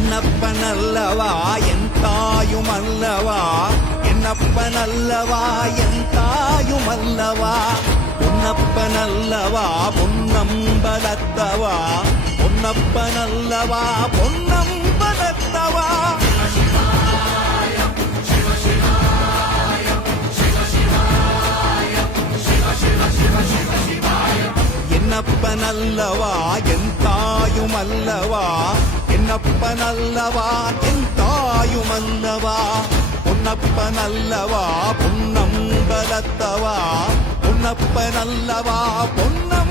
என்னப்பனல்லவா என் தாயுமல்லவா, என்னப்பனல்லவா என் தாயுமல்லவா, பொன்னப்பனல்லவா பொன்னம்பலத்தவா, பொன்னப்பனல்லவா பொன்னம்பலத்தவா. என்னப்பனல்லவா என் தாயுமல்லவா, என்னப்பனல்லவா என் தாயுமல்லவா, பொன்னப்பனல்லவா பொன்னம்பலத்தவா, பொன்னப்பனல்லவா பொன்னம்